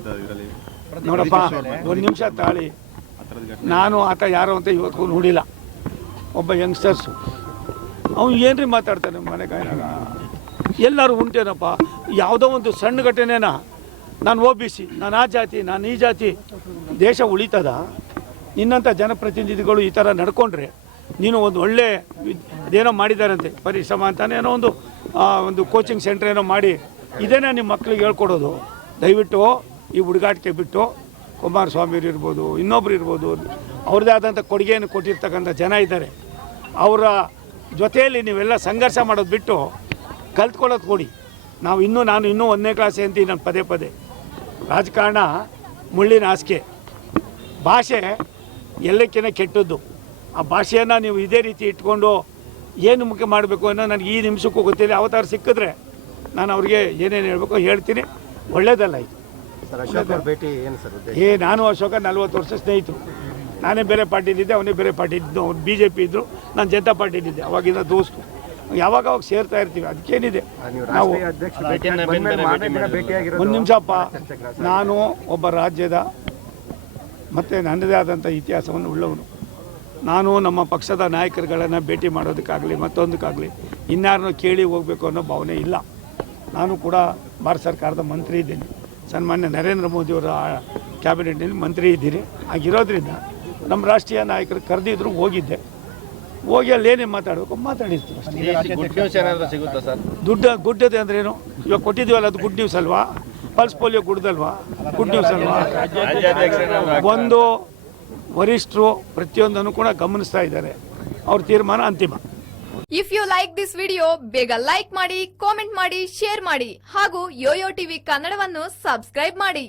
ಇದರಲ್ಲಿ ನೋಡಪ್ಪ, ಒಂದು ನಿಮಿಷ ತಾಳಿ. ನಾನು ಆತ ಯಾರು ಅಂತ ಇವತ್ತು ನೋಡಿಲ್ಲ. ಒಬ್ಬ ಯಂಗ್ಸ್ಟರ್ಸು ಅವ್ನು ಏನ್ರಿ ಮಾತಾಡ್ತಾನೆ ಮನೆಗಾಯನಾಗ. ಎಲ್ಲರೂ ಉಂಟೇನಪ್ಪ, ಯಾವುದೋ ಒಂದು ಸಣ್ಣ ಘಟನೆನ ನಾನು OBC, ನಾನು ಆ ಜಾತಿ, ನಾನು ಈ ಜಾತಿ, ದೇಶ ಉಳಿತದ? ನಿನ್ನಂಥ ಜನಪ್ರತಿನಿಧಿಗಳು ಈ ಥರ ನಡ್ಕೊಂಡ್ರೆ ನೀನು ಒಂದು ಒಳ್ಳೆ ಅದೇನೋ ಮಾಡಿದಾರಂತೆ ಪರಿಶ್ರಮ ಅಂತಾನೆ ಏನೋ ಒಂದು ಕೋಚಿಂಗ್ ಸೆಂಟ್ರ್ ಏನೋ ಮಾಡಿ ಇದೇನೇ ನಿಮ್ಮ ಮಕ್ಳಿಗೆ ಹೇಳ್ಕೊಡೋದು. ದಯವಿಟ್ಟು ಈ ಹುಡುಗಾಟಿಕೆ ಬಿಟ್ಟು ಕುಮಾರಸ್ವಾಮಿಯವರು ಇರ್ಬೋದು, ಇನ್ನೊಬ್ರು ಇರ್ಬೋದು, ಅವ್ರದ್ದೇ ಆದಂಥ ಕೊಡುಗೆಯನ್ನು ಕೊಟ್ಟಿರ್ತಕ್ಕಂಥ ಜನ ಇದ್ದಾರೆ. ಅವರ ಜೊತೆಯಲ್ಲಿ ನೀವೆಲ್ಲ ಸಂಘರ್ಷ ಮಾಡೋದು ಬಿಟ್ಟು ಕಲ್ತ್ಕೊಳ್ಳೋದು ಕೊಡಿ. ನಾನು ಇನ್ನೂ 1ನೇ ಕ್ಲಾಸ್ ಅಂತೀನಿ ನಾನು ಪದೇ ಪದೇ. ರಾಜಕಾರಣ ಮುಳ್ಳಿನ ಹಾಸಿಗೆ, ಭಾಷೆ ಎಲ್ಲಕ್ಕಿಂತ ಕೆಟ್ಟದ್ದು. ಆ ಭಾಷೆಯನ್ನು ನೀವು ಇದೇ ರೀತಿ ಇಟ್ಕೊಂಡು ಏನು ಮುಖ್ಯ ಮಾಡಬೇಕು ಅನ್ನೋ ನನಗೆ ಈ ನಿಮಿಷಕ್ಕೂ ಗೊತ್ತಿಲ್ಲ. ಅವತಾರ ಸಿಕ್ಕಿದ್ರೆ ನಾನು ಅವ್ರಿಗೆ ಏನೇನು ಹೇಳಬೇಕು ಹೇಳ್ತೀನಿ. ಒಳ್ಳೇದಲ್ಲ ಇದು. ನಾನು ಅಶೋಕ 40 ವರ್ಷ ಸ್ನೇಹಿತರು. ನಾನೇ ಬೇರೆ ಪಾರ್ಟಿಲಿದ್ದೆ, ಅವನೇ ಬೇರೆ ಪಾರ್ಟಿಲಿದ್ದು. ಅವ್ನು BJP ಇದ್ದರು, ನಾನು ಜನತಾ ಪಾರ್ಟಿಲಿದ್ದೆ. ಅವಾಗಿಂದ ದೋಸ್ತು. ಯಾವಾಗ ಸೇರ್ತಾ ಇರ್ತೀವಿ, ಅದಕ್ಕೇನಿದೆ. ನಾವು ಒಂದು ನಿಮಿಷಪ್ಪ, ನಾನು ಒಬ್ಬ ರಾಜ್ಯದ ಮತ್ತು ನನ್ನದೇ ಆದಂಥ ಇತಿಹಾಸವನ್ನು ಉಳ್ಳವನು. ನಾನು ನಮ್ಮ ಪಕ್ಷದ ನಾಯಕರುಗಳನ್ನು ಭೇಟಿ ಮಾಡೋದಕ್ಕಾಗಲಿ ಮತ್ತೊಂದಕ್ಕಾಗಲಿ ಇನ್ಯಾರನ್ನೂ ಕೇಳಿ ಹೋಗಬೇಕು ಅನ್ನೋ ಭಾವನೆ ಇಲ್ಲ. ನಾನು ಕೂಡ ಭಾರತ ಸರ್ಕಾರದ ಮಂತ್ರಿ ಇದ್ದೀನಿ. ಸನ್ಮಾನ್ಯ ನರೇಂದ್ರ ಮೋದಿಯವರ ಕ್ಯಾಬಿನೆಟ್ನಲ್ಲಿ ಮಂತ್ರಿ ಇದ್ದೀನಿ. ಆಗಿರೋದ್ರಿಂದ ನಮ್ಮ ರಾಷ್ಟ್ರೀಯ ನಾಯಕರು ಕರೆದಿದ್ರು, ಹೋಗಿದ್ದೆ. ಹೋಗಿ ಅಲ್ಲಿ ಏನೇನು ಮಾತಾಡಬೇಕು ಮಾತಾಡಿರ್ತೀವಿ. ಗುಡ್ಡದೆ ಅಂದ್ರೇನು? ಇವಾಗ ಕೊಟ್ಟಿದ್ದೀವಲ್ಲ, ಅದು ಗುಡ್ ನ್ಯೂಸ್ ಅಲ್ವಾ? ಪಲ್ಸ್ ಪೋಲಿಯೋ ಗುಡ್ದಲ್ವಾ? ಗುಡ್ ನ್ಯೂಸ್ ಅಲ್ವಾ? ಒಂದು ವರಿಷ್ಠರು ಪ್ರತಿಯೊಂದನ್ನು ಕೂಡ ಗಮನಿಸ್ತಾ ಇದ್ದಾರೆ. ಅವ್ರ ತೀರ್ಮಾನ ಅಂತಿಮ. If you like this video, ಬೇಗ ಲೈಕ್ ಮಾಡಿ, ಕಾಮೆಂಟ್ ಮಾಡಿ, ಶೇರ್ ಮಾಡಿ ಹಾಗೂ ಯೋಯೋ ಟಿವಿ ಕನ್ನಡವನ್ನು ಸಬ್ಸ್ಕ್ರೈಬ್ ಮಾಡಿ.